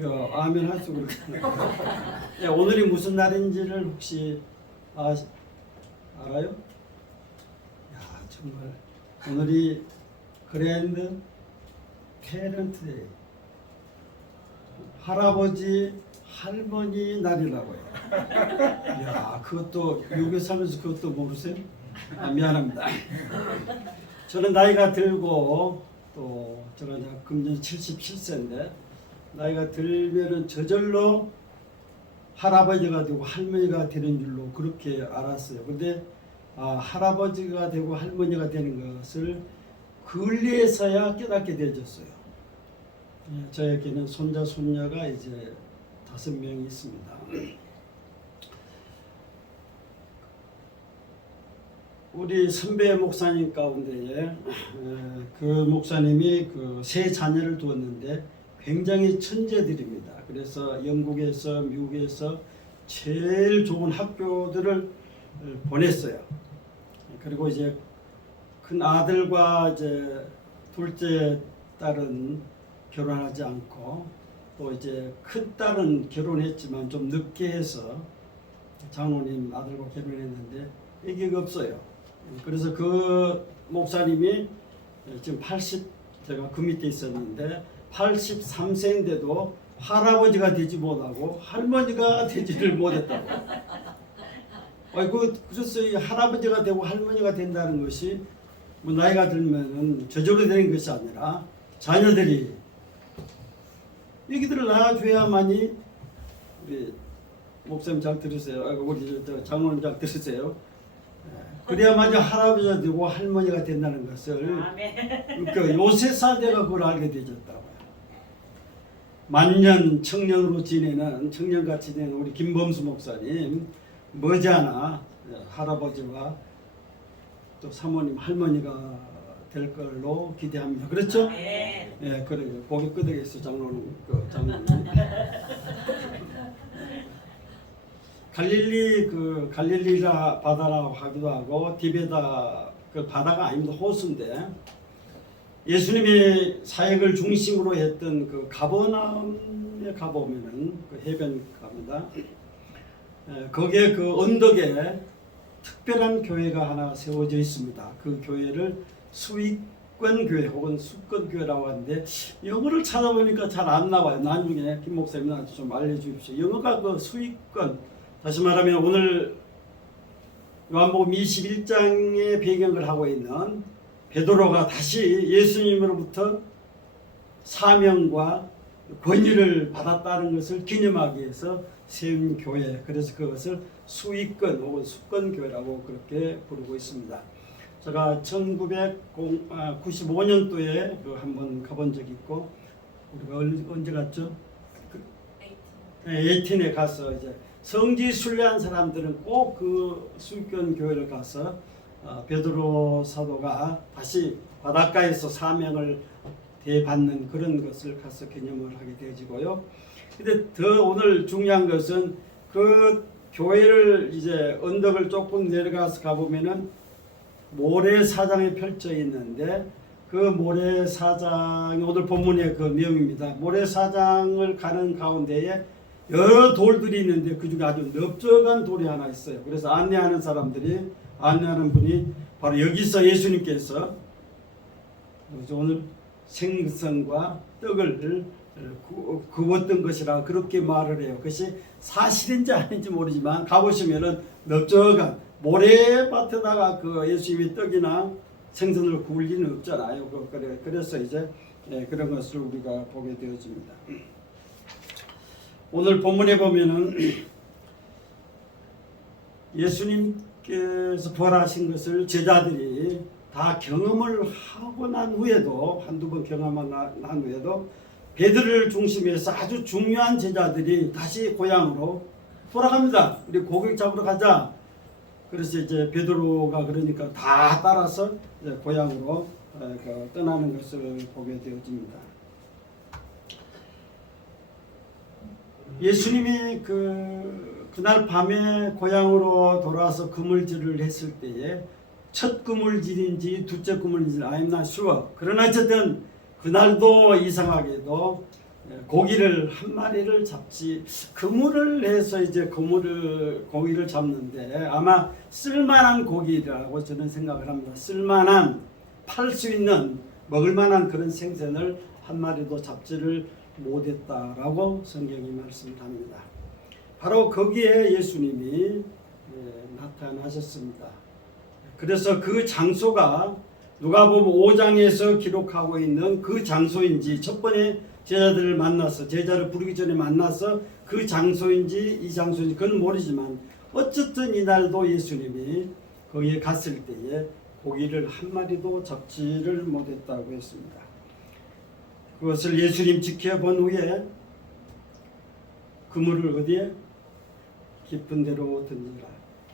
그 아멘 할 수 그렇겠네. 예, 오늘이 무슨 날인지를 혹시 알아요? 야, 정말 오늘이 그랜드 페런트데이, 할아버지 할머니 날이라고 해요. 야, 그것도 미국에 살면서 그것도 모르세요? 미안합니다. 저는 나이가 들고 또 저는 금년 77세인데 나이가 들면은 저절로 할아버지가 되고 할머니가 되는 줄로 그렇게 알았어요. 근데 할아버지가 되고 할머니가 되는 것을 근리에서야 깨닫게 되었어요. 저에게는 손자 손녀가 이제 5명이 있습니다. 우리 선배 목사님 가운데에 그 목사님이 그 세 자녀를 두었는데 굉장히 천재들입니다. 그래서 영국에서 미국에서 제일 좋은 학교들을 보냈어요. 그리고 이제 큰 아들과 이제 둘째 딸은 결혼하지 않고 또 이제 큰 딸은 결혼했지만 좀 늦게 해서 장로님 아들과 결혼했는데 아기가 없어요. 그래서 그 목사님이 지금 제가 그 밑에 있었는데 83세인데도 할아버지가 되지 못하고 할머니가 되지를 못했다고. 그래서 이 할아버지가 되고 할머니가 된다는 것이 뭐 나이가 들면은 저절로 되는 것이 아니라 자녀들이 애기들을 낳아줘야만이, 우리 목사님 잘 들으세요. 우리 장로님 잘 들으세요. 그래야만이 할아버지가 되고 할머니가 된다는 것을 그러니까 요새 사대가 그걸 알게 되었다고요. 만년 청년으로 지내는 청년같이 지내는 우리 김범수 목사님 머지않아 할아버지와 또 사모님 할머니가 될 걸로 기대합니다. 그렇죠? 네. 예, 그래요. 고개 끄덕였어 장로님. 장로님. 갈릴리라 바다라고 하기도 하고 디베다 그 바다가 아닙니다. 호수인데 예수님이 사역을 중심으로 했던 그 가버나움에 가보면은 그 해변 갑니다. 거기에 그 언덕에 특별한 교회가 하나 세워져 있습니다. 그 교회를 수익권 교회 혹은 수권 교회라고 하는데 영어를 찾아보니까 잘 안 나와요. 나중에 김 목사님한테 좀 알려주십시오. 영어가 그 수익권, 다시 말하면 오늘 요한복음 21장의 배경을 하고 있는 베드로가 다시 예수님으로부터 사명과 권위를 받았다는 것을 기념하기 위해서 세운 교회, 그래서 그것을 수익권 혹은 수권교회라고 그렇게 부르고 있습니다. 제가 1995년도에 한번 가본 적이 있고, 우리가 언제 갔죠? 18에 가서 이제 성지 순례한 사람들은 꼭 그 수익권 교회를 가서 베드로 사도가 다시 바닷가에서 사명을 대받는 그런 것을 가서 개념을 하게 되어지고요. 근데 더 오늘 중요한 것은 그 교회를 이제 언덕을 조금 내려가서 가보면은 모래사장이 펼쳐 있는데 그 모래사장이 오늘 본문의 그 내용입니다. 모래사장을 가는 가운데에 여러 돌들이 있는데 그 중에 아주 넓적한 돌이 하나 있어요. 그래서 안내하는 분이 바로 여기서 예수님께서 오늘 생선과 떡을 구웠던 것이라 그렇게 말을 해요. 그것이 사실인지 아닌지 모르지만 가보시면은 넓적한 모래밭에다가 그 예수님이 떡이나 생선을 구울 리는 없잖아요. 그래서 이제 그런 것을 우리가 보게 되어집니다. 오늘 본문에 보면은 예수님께서 부활하신 것을 제자들이 다 경험을 하고 난 후에도, 한두 번 경험한 후에도 베드로를 중심해서 아주 중요한 제자들이 다시 고향으로 돌아갑니다. 우리 고기 잡으러 가자. 그래서 이제 베드로가 그러니까 다 따라서 이제 고향으로 떠나는 것을 보게 되어집니다. 예수님이 그날 밤에 고향으로 돌아와서 그물질을 했을 때에 첫 그물질인지 둘째 그물질인지 I'm not sure. 그러나 어쨌든 그날도 이상하게도 고기를 한 마리를 잡지, 그물을 해서 이제 고기를 잡는데 아마 쓸만한 고기라고 저는 생각을 합니다. 쓸만한, 팔 수 있는, 먹을 만한 그런 생선을 한 마리도 잡지를 못했다라고 성경이 말씀합니다. 바로 거기에 예수님이 나타나셨습니다. 그래서 그 장소가 누가복음 5장에서 기록하고 있는 그 장소인지, 첫 번에 제자들을 만나서, 제자를 부르기 전에 만나서 그 장소인지 이 장소인지 그건 모르지만 어쨌든 이날도 예수님이 거기에 갔을 때에 고기를 한 마리도 잡지를 못했다고 했습니다. 그것을 예수님 지켜본 후에 그물을 어디에? 깊은 데로 던지라.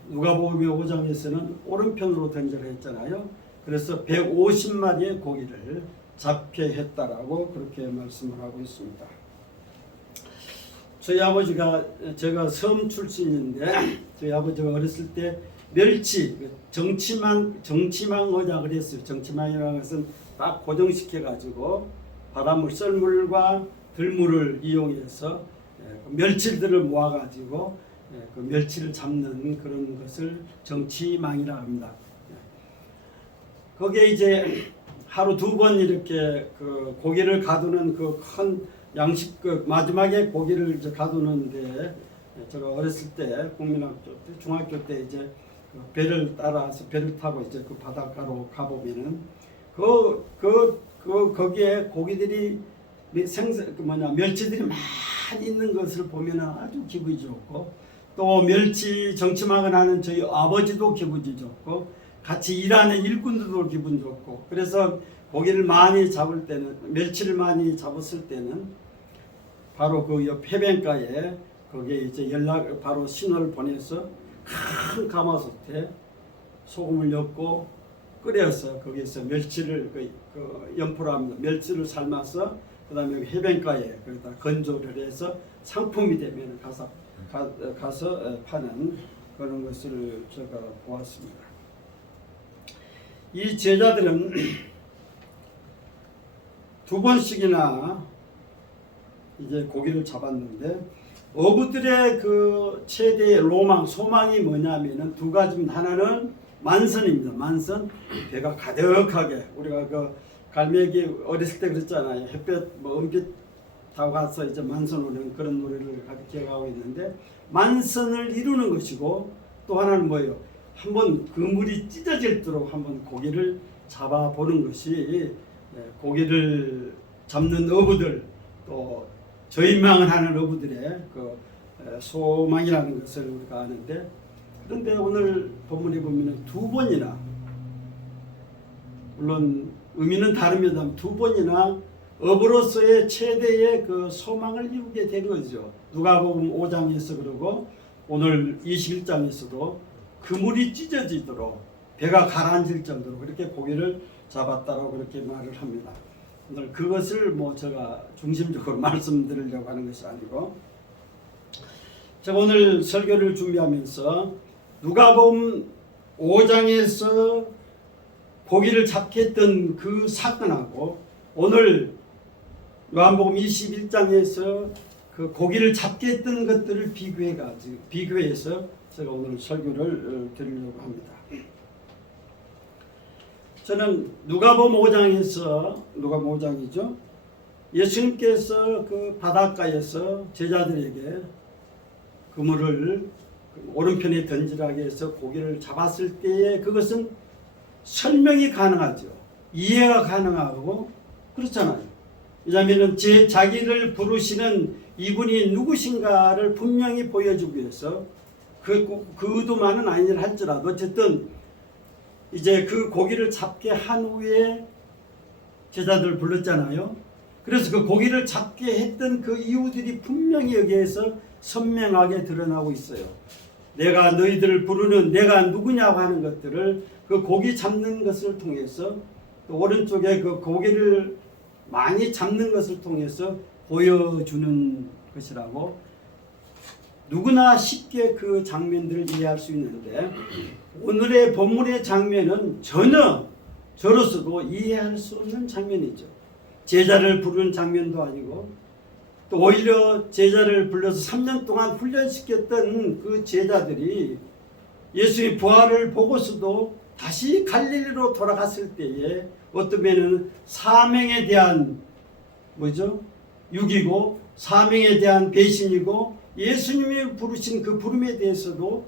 누가복음 5장에서는 오른편으로 던지라 했잖아요. 그래서 150마리의 고기를 잡게 했다라고 그렇게 말씀을 하고 있습니다. 저희 아버지가, 제가 섬 출신인데 저희 아버지가 어렸을 때 멸치, 정치망 어장 그랬어요. 정치망이라는 것은 딱 고정시켜 가지고 바닷물, 썰물과 들물을 이용해서 멸치들을 모아 가지고 그 멸치를 잡는 그런 것을 정치망이라고 합니다. 거기에 이제 하루 2번 이렇게 그 고기를 가두는 그 큰 양식, 그 마지막에 고기를 이제 가두는데, 제가 어렸을 때 국민학교 때, 중학교 때 이제 그 배를 따라서 배를 타고 이제 그 바닷가로 가보면은 거기에 고기들이 멸치들이 많이 있는 것을 보면은 아주 기분이 좋고, 또 멸치 정치망을 하는 저희 아버지도 기분이 좋고, 같이 일하는 일꾼들도 기분 좋고, 그래서 고기를 많이 잡을 때는, 멸치를 많이 잡았을 때는 바로 그 옆 해변가에 거기에 이제 바로 신호를 보내서 큰 가마솥에 소금을 넣고 끓여서 거기에서 멸치를 연포로 합니다. 멸치를 삶아서 그다음에 해변가에 거기다 건조를 해서 상품이 되면 가서 파는 그런 것을 제가 보았습니다. 이 제자들은 2번씩이나 이제 고기를 잡았는데, 어부들의 그 최대의 로망, 소망이 뭐냐면은 2가지입니다. 하나는 만선입니다. 만선, 배가 가득하게, 우리가 그 갈매기 어렸을 때 그랬잖아요. 햇볕 은빛 타고 가서 이제 만선 오는 그런 노래를 기억하고 있는데, 만선을 이루는 것이고, 또 하나는 뭐예요? 한번 그물이 찢어질도록 한번 고기를 잡아보는 것이 고기를 잡는 어부들, 또 저인망을 하는 어부들의 그 소망이라는 것을 우리가 아는데, 그런데 오늘 본문에 보면 2번이나, 물론 의미는 다릅니다만 2번이나 어부로서의 최대의 그 소망을 이루게 된 거죠. 누가복음 5장에서 그러고 오늘 21장에서도 그물이 찢어지도록, 배가 가라앉을 정도로 그렇게 고기를 잡았다고 그렇게 말을 합니다. 오늘 그것을 제가 중심적으로 말씀드리려고 하는 것이 아니고, 제가 오늘 설교를 준비하면서 누가복음 5장에서 고기를 잡게 했던 그 사건하고 오늘 요한복음 21장에서 그 고기를 잡게 했던 것들을 비교해서 제가 오늘 설교를 드리려고 합니다. 저는 누가복음 5장에서, 누가복음 5장이죠. 예수님께서 그 바닷가에서 제자들에게 그물을 오른편에 던지라고 해서 고기를 잡았을 때에 그것은 설명이 가능하죠. 이해가 가능하고 그렇잖아요. 왜냐하면 자기를 부르시는 이분이 누구신가를 분명히 보여주기 위해서 그 의도만은 아니라 할지라도 어쨌든 이제 그 고기를 잡게 한 후에 제자들을 불렀잖아요. 그래서 그 고기를 잡게 했던 그 이유들이 분명히 여기에서 선명하게 드러나고 있어요. 내가 너희들을 부르는 내가 누구냐고 하는 것들을 그 고기 잡는 것을 통해서, 또 오른쪽에 그 고기를 많이 잡는 것을 통해서 보여주는 것이라고, 누구나 쉽게 그 장면들을 이해할 수 있는데, 오늘의 본문의 장면은 전혀 저로서도 이해할 수 없는 장면이죠. 제자를 부르는 장면도 아니고 또 오히려 제자를 불러서 3년 동안 훈련시켰던 그 제자들이 예수의 부활을 보고서도 다시 갈릴리로 돌아갔을 때에 어떤 면은 사명에 대한 유기고 사명에 대한 배신이고 예수님이 부르신 그 부름에 대해서도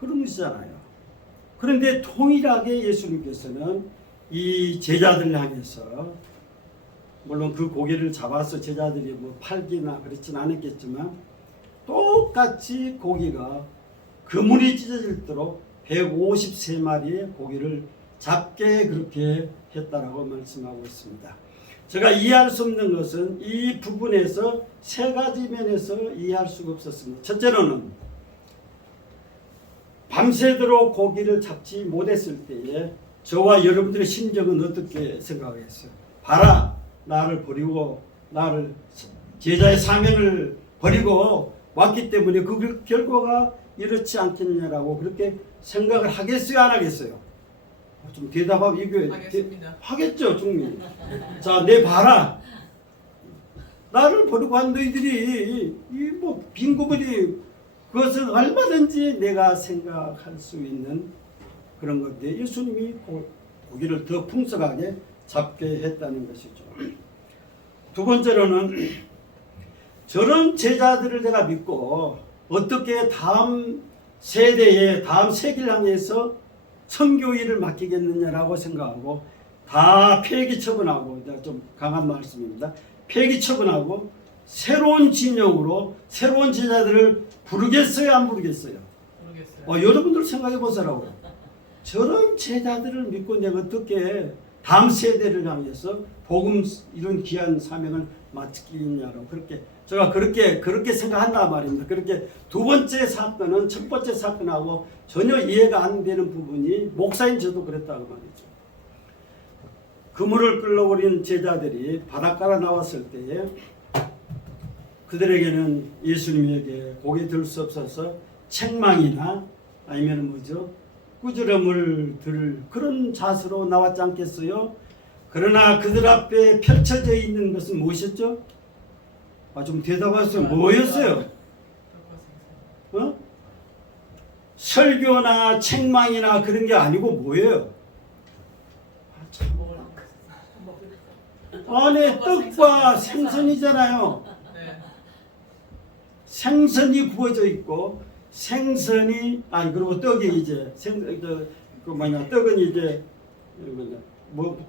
그런 것이잖아요. 그런데 동일하게 예수님께서는 이 제자들을 향해서 물론 그 고기를 잡아서 제자들이 뭐 팔기나 그렇진 않았겠지만 똑같이 고기가 그물이 찢어질도록 153마리의 고기를 잡게 그렇게 했다라고 말씀하고 있습니다. 제가 이해할 수 없는 것은 이 부분에서 세 가지 면에서 이해할 수가 없었습니다. 첫째로는 밤새도록 고기를 잡지 못했을 때에 저와 여러분들의 심정은 어떻게 생각했어요? 봐라, 나를 버리고 나를 제자의 사명을 버리고 왔기 때문에 그 결과가 이렇지 않겠냐라고 그렇게 생각을 하겠어요, 안 하겠어요? 좀 대답하고 이거 하겠죠, 중민. 자, 내 봐라. 나를 버리고 한 너희들이 이 뭐 빈구벌이 그것은 얼마든지 내가 생각할 수 있는 그런 건데 예수님이 고기를 더 풍성하게 잡게 했다는 것이죠. 두 번째로는 저런 제자들을 내가 믿고 어떻게 다음 세대에 다음 세기를 향해서 선교 일을 맡기겠느냐라고 생각하고 다 폐기 처분하고, 좀 강한 말씀입니다. 폐기 처분하고 새로운 진영으로 새로운 제자들을 부르겠어요, 안 부르겠어요? 부르겠어요. 여러분들 생각해 보세요. 저런 제자들을 믿고 내가 어떻게 다음 세대를 향해서 복음 이런 귀한 사명을 맡기냐고 제가 그렇게 생각한단 말입니다. 그렇게 두 번째 사건은 첫 번째 사건하고 전혀 이해가 안 되는 부분이 목사인 저도 그랬다고 말이죠. 그물을 끌어올린 제자들이 바닷가로 나왔을 때에 그들에게는 예수님에게 고개 들 수 없어서 책망이나 아니면 꾸지람을 들을 그런 자세로 나왔지 않겠어요? 그러나 그들 앞에 펼쳐져 있는 것은 무엇이었죠? 좀 대답하세요. 뭐였어요? 설교나 책망이나 그런 게 아니고 뭐예요? 안에 떡과 생선이잖아요. 생선이 구워져 있고 생선이 그리고 떡이 이제 떡은 이제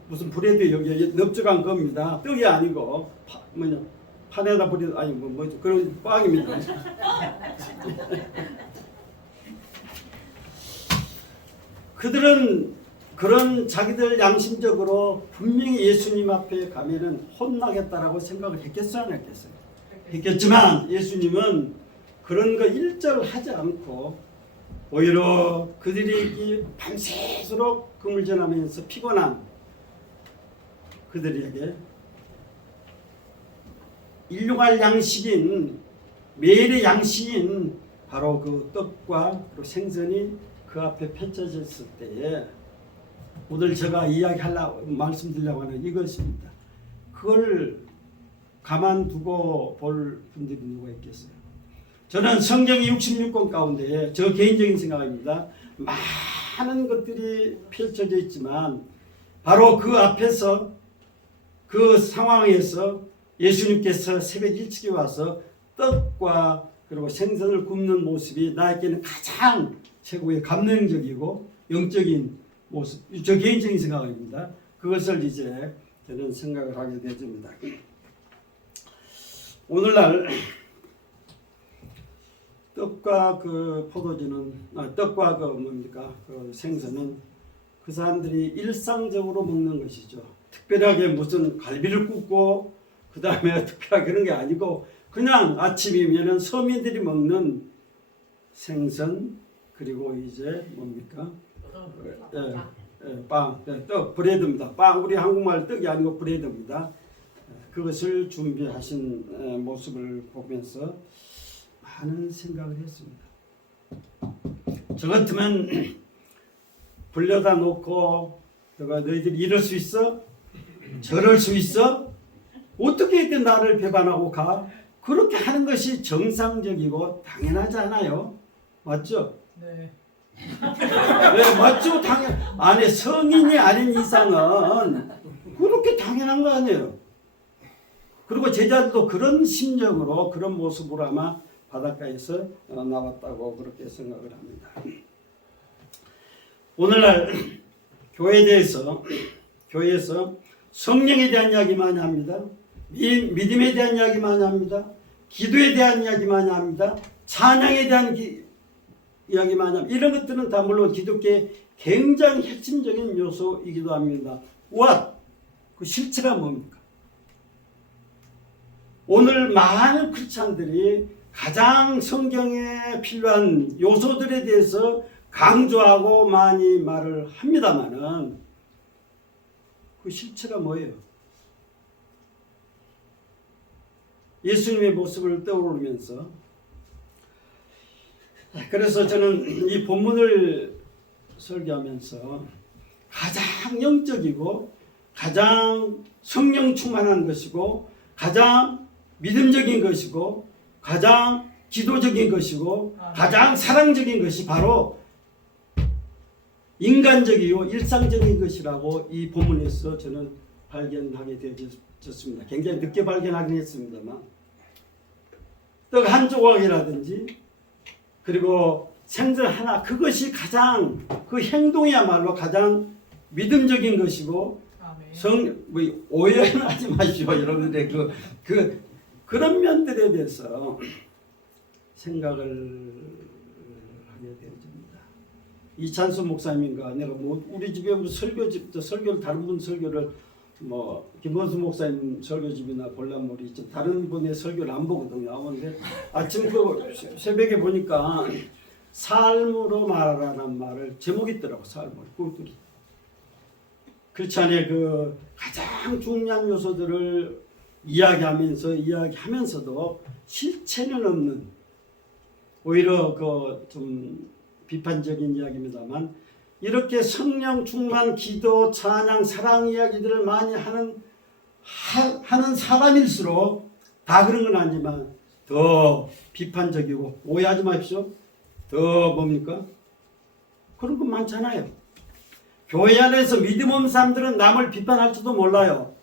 무슨 브레드 여기 넓적한 겁니다. 떡이 아니고 판에다 버리는 그런 빵입니다. 그들은 그런 자기들 양심적으로 분명히 예수님 앞에 가면은 혼나겠다라고 생각을 했겠어요, 안 했겠어요? 했겠지만 예수님은 그런 거 일절 하지 않고 오히려 그들이 밤새도록 그물 전하면서 피곤한 그들에게 일용할 양식인 매일의 양식인 바로 그 떡과 그리고 생선이 그 앞에 펼쳐졌을 때에 오늘 제가 이야기하려고 말씀드리려고 하는 이것입니다. 그걸 가만두고 볼 분들이 누가 있겠어요? 저는 성경의 66권 가운데 저 개인적인 생각입니다. 많은 것들이 펼쳐져 있지만 바로 그 앞에서 그 상황에서 예수님께서 새벽 일찍이 와서 떡과 그리고 생선을 굽는 모습이 나에게는 가장 최고의 감명적이고 영적인 모습, 저 개인적인 생각입니다. 그것을 이제 저는 생각을 하게 되집니다. 오늘날 떡과 그 포도주는 떡과 그 생선은 그 사람들이 일상적으로 먹는 것이죠. 특별하게 무슨 갈비를 굽고 그 다음에 특별하게 그런 게 아니고 그냥 아침이면은 서민들이 먹는 생선 그리고 이제 빵, 떡, 브레드입니다. 빵, 우리 한국말 떡이 아니고 브레드입니다. 그것을 준비하신 모습을 보면서 많은 생각을 했습니다. 저 같으면 불려다 놓고 너희들이 이럴 수 있어? 저럴 수 있어? 어떻게 이렇게 나를 배반하고 가? 그렇게 하는 것이 정상적이고 당연하지 않아요? 맞죠? 네. 네, 맞죠? 아니, 성인이 아닌 이상은 그렇게 당연한 거 아니에요. 그리고 제자들도 그런 심정으로 그런 모습으로 아마 바닷가에서 나왔다고 그렇게 생각을 합니다. 오늘날 교회에서 성령에 대한 이야기 많이 합니다. 믿음에 대한 이야기 많이 합니다. 기도에 대한 이야기 많이 합니다. 찬양에 대한 이야기 많이 합니다. 이런 것들은 다 물론 기독교의 굉장히 핵심적인 요소이기도 합니다. What? 그 실체가 뭡니까? 오늘 많은 크리스찬들이 가장 성경에 필요한 요소들에 대해서 강조하고 많이 말을 합니다만은 그 실체가 뭐예요? 예수님의 모습을 떠오르면서 그래서 저는 이 본문을 설교하면서 가장 영적이고 가장 성령 충만한 것이고 가장 믿음적인 것이고 가장 기도적인 것이고 가장 사랑적인 것이 바로 인간적이요 일상적인 것이라고 이 본문에서 저는 발견하게 되었습니다. 굉장히 늦게 발견하긴 했습니다만 떡 한 조각이라든지 그리고 생선 하나 그것이 가장 그 행동이야말로 가장 믿음적인 것이고 오해는 하지 마시오 여러분들의 그런 면들에 대해서 생각을 하게 되어집니다. 이찬수 목사님인가 내가 뭐 우리 집에 설교를 다른 분 설교를 뭐 김원수 목사님 설교집이나 볼란 모르겠죠. 다른 분의 설교를 안 보거든요. 근데 아침 그 새벽에 보니까 삶으로 말하라는 말을 제목이 있더라고. 삶으로 꿀꿀이. 크리스찬의 그 가장 중요한 요소들을 이야기하면서도 실체는 없는 오히려 그 좀 비판적인 이야기입니다만 이렇게 성령 충만 기도 찬양 사랑 이야기들을 많이 하는 사람일수록 다 그런 건 아니지만 더 비판적이고 오해하지 마십시오. 더 뭡니까? 그런 거 많잖아요. 교회 안에서 믿음 없는 사람들은 남을 비판할지도 몰라요.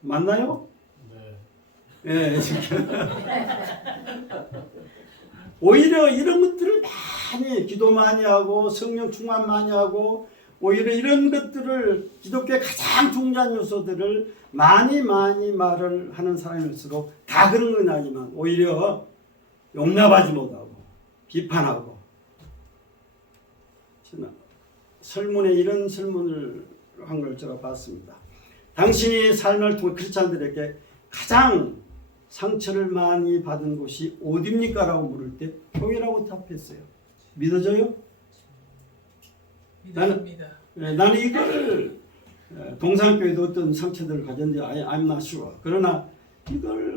맞나요? 네. 오히려 이런 것들을 많이 기도 많이 하고 성령 충만 많이 하고 오히려 이런 것들을 기독교의 가장 중요한 요소들을 많이 말을 하는 사람일수록 다 그런 건 아니지만 오히려 용납하지 못하고 비판하고 설문에 이런 설문을 한 걸 제가 봤습니다. 당신이 삶을 통해 크리스찬들에게 가장 상처를 많이 받은 곳이 어디입니까? 라고 물을 때 교회라고 답했어요. 믿어져요? 믿습니다. 나는 이걸 동산교회도 어떤 상처들을 가졌는데 I'm not sure. 그러나 이걸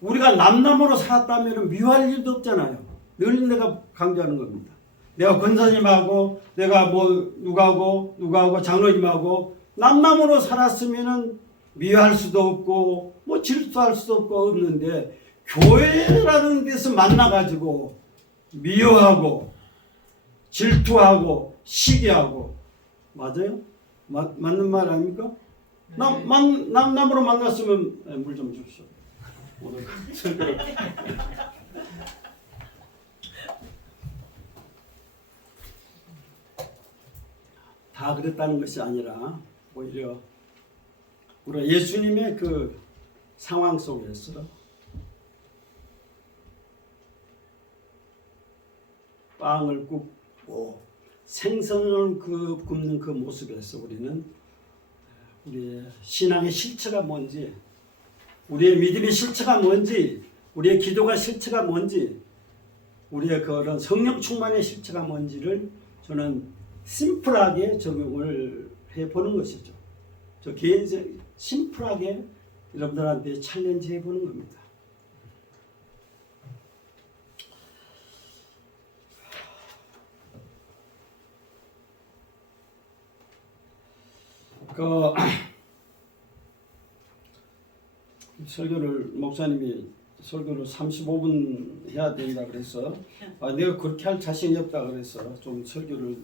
우리가 남남으로 살았다면 미워할 일도 없잖아요. 늘 내가 강조하는 겁니다. 내가 권사님하고 내가 뭐 누가하고 장로님하고 남남으로 살았으면은 미워할 수도 없고 뭐 질투할 수도 없는데 교회라는 데서 만나가지고 미워하고 질투하고 시기하고 맞아요? 맞는 말 아닙니까? 남남으로 만났으면 물 좀 주십시오. 오늘 다 그랬다는 것이 아니라 오히려 우리가 예수님의 그 상황 속에서 빵을 굽고 생선을 굽는 그 모습에서 우리는 우리의 신앙의 실체가 뭔지, 우리의 믿음의 실체가 뭔지, 우리의 기도가 실체가 뭔지, 우리의 그런 성령 충만의 실체가 뭔지를 저는 심플하게 적용을 해보는 것이죠. 저 개인적 심플하게 여러분들한테 챌린지 해보는 겁니다. 그 설교를 목사님이 설교를 35분 해야 된다 그래서 내가 그렇게 할 자신이 없다 그래서 좀 설교를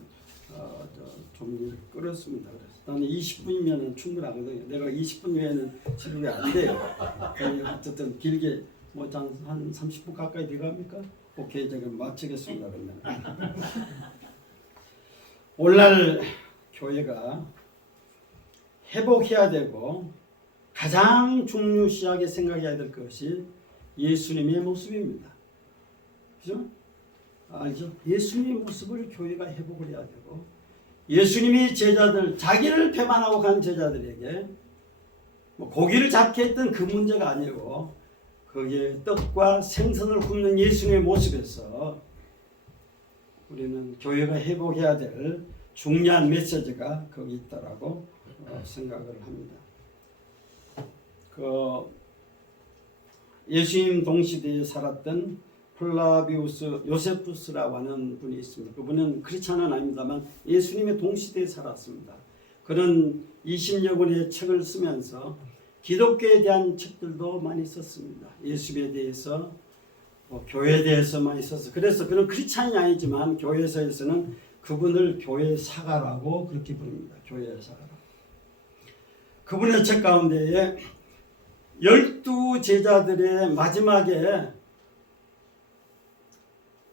좀 끌었습니다. 그래서 나는 20분이면 충분하거든요. 내가 20분 외에는 설교가 안 돼요. 어쨌든 길게 뭐 한 30분 가까이 돼갑니까? 오케이, 제가 마치겠습니다. 그러면 오늘날 교회가 회복해야 되고 가장 중요시하게 생각해야 될 것이 예수님의 모습입니다. 그죠? 알죠? 예수님의 모습을 교회가 회복을 해야 되고 예수님이 제자들 자기를 배반하고 간 제자들에게 뭐 고기를 잡게 했던 그 문제가 아니고 거기에 떡과 생선을 굽는 예수님의 모습에서 우리는 교회가 회복해야 될 중요한 메시지가 거기 있다라고 생각을 합니다. 그 예수님 동시대에 살았던 플라비우스 요세푸스라고 하는 분이 있습니다. 그분은 크리스찬은 아닙니다만 예수님의 동시대에 살았습니다. 그는 20여 권의 책을 쓰면서 기독교에 대한 책들도 많이 썼습니다. 예수에 대해서, 교회에 대해서 많이 썼어요. 그래서 그는 크리스찬이 아니지만 교회에서는 그분을 교회 사가라고 그렇게 부릅니다. 교회 사가라고. 그분의 책 가운데에 12 제자들의 마지막에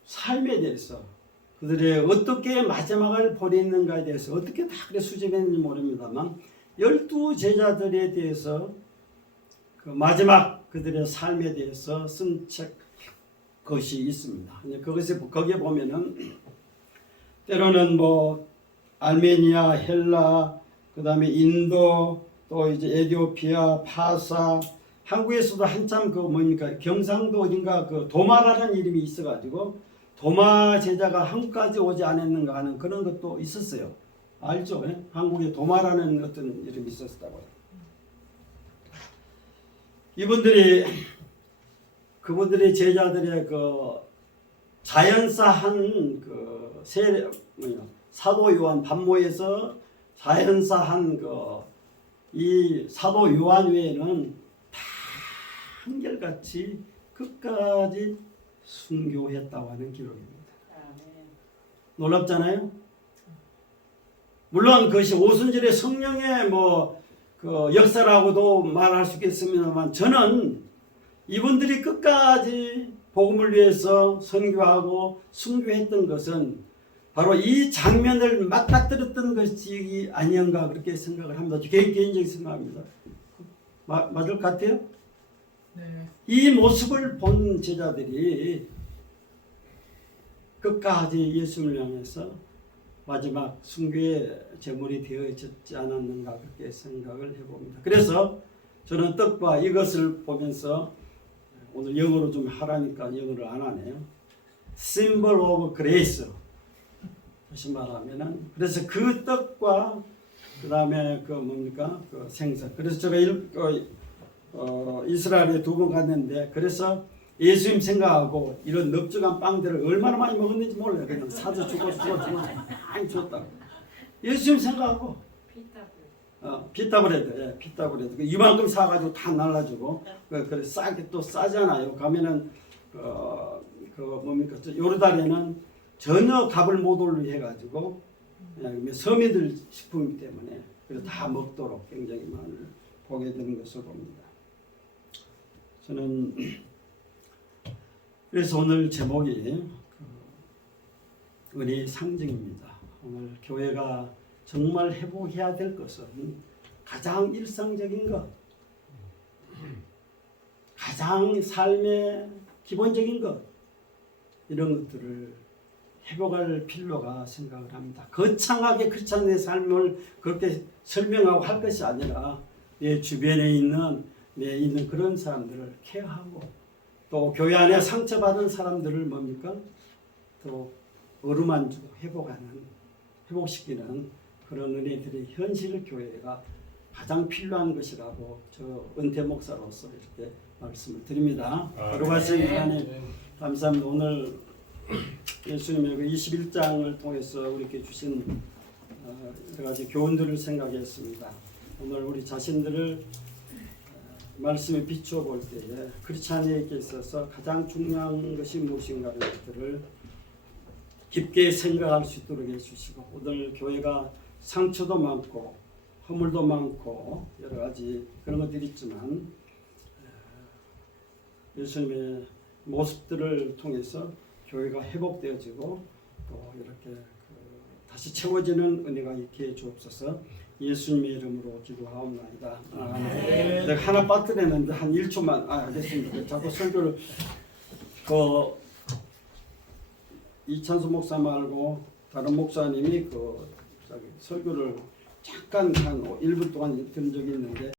삶에 대해서 그들의 어떻게 마지막을 보냈는가에 대해서 어떻게 다 그래 수집했는지 모릅니다만 12 제자들에 대해서 그 마지막 그들의 삶에 대해서 쓴 책 것이 있습니다. 거기에 보면은 때로는 뭐 알메니아, 헬라, 그다음에 인도, 또 이제 에티오피아, 파사, 한국에서도 한참 그 뭡니까 경상도 어딘가 그 도마라는 이름이 있어가지고 도마 제자가 한국까지 오지 않았는가 하는 그런 것도 있었어요. 알죠? 예? 한국에 도마라는 어떤 이름이 있었다고요. 그분들이 제자들의 그 자연사한 그 사도 요한 반모에서 자연사한 이 사도 요한 외에는 다 한결같이 끝까지 순교했다고 하는 기록입니다. 놀랍잖아요. 물론 그것이 오순절의 성령의 그 역사라고도 말할 수 있겠습니다만 저는 이분들이 끝까지 복음을 위해서 선교하고 순교했던 것은 바로 이 장면을 맞닥뜨렸던 것이 아니었가 그렇게 생각을 합니다. 개인적인 생각입니다. 맞을 것 같아요? 네. 이 모습을 본 제자들이 끝까지 예수님을 향해서 마지막 순교의 제물이 되어졌지 않았는가 그렇게 생각을 해봅니다. 그래서 저는 떡과 이것을 보면서 오늘 영어로 좀 하라니까 영어를 안 하네요. Symbol of Grace. 다시 말하면은 그래서 그 떡과 그 다음에 그 생선. 그래서 제가 이스라엘에 2번 갔는데 그래서 예수님 생각하고 이런 넓적한 빵들을 얼마나 많이 먹었는지 몰라요. 그냥 사서 주고 많이 줬다고. 예수님 생각하고 피타브레드, 피타브레드. 이만큼 사가지고 다 날라주고 그래 싸게 또 싸잖아요. 가면은 요르단에는 전혀 값을 못 올리 해가지고 서민들 식품이기 때문에 그래서 다 먹도록 굉장히 많이 보게 되는 것을 봅니다. 저는 그래서 오늘 제목이 은혜의 상징입니다. 오늘 교회가 정말 회복해야 될 것은 가장 일상적인 것, 가장 삶의 기본적인 것 이런 것들을 회복할 필요가 생각을 합니다. 거창하게 크리스찬의 삶을 그렇게 설명하고 할 것이 아니라 내 주변에 있는 그런 사람들을 케어하고 또 교회 안에 상처받은 사람들을 또 어루만지고 회복시키는 그런 은혜들의 현실 교회가 가장 필요한 것이라고 저 은퇴 목사로서 이렇게 말씀을 드립니다. 거룩하신 하나님 감사합니다. 오늘 예수님의 그 21장을 통해서 우리에게 주신 여러 가지 교훈들을 생각했습니다. 오늘 우리 자신들을 말씀에 비추어 볼 때에 크리스찬에게 있어서 가장 중요한 것이 무엇인가를 것들을 깊게 생각할 수 있도록 해주시고, 오늘 교회가 상처도 많고 허물도 많고 여러 가지 그런 것들이 있지만 예수님의 모습들을 통해서 교회가 회복되어지고 또 이렇게 다시 채워지는 은혜가 있게 해 주옵소서. 예수님의 이름으로 기도하옵나이다. 아멘. 내가 하나 빠뜨렸는데 한 1초만 알겠습니다. 자꾸 설교를 이찬수 목사 말고 다른 목사님이 설교를 잠깐 한 1분 동안 들은 적이 있는데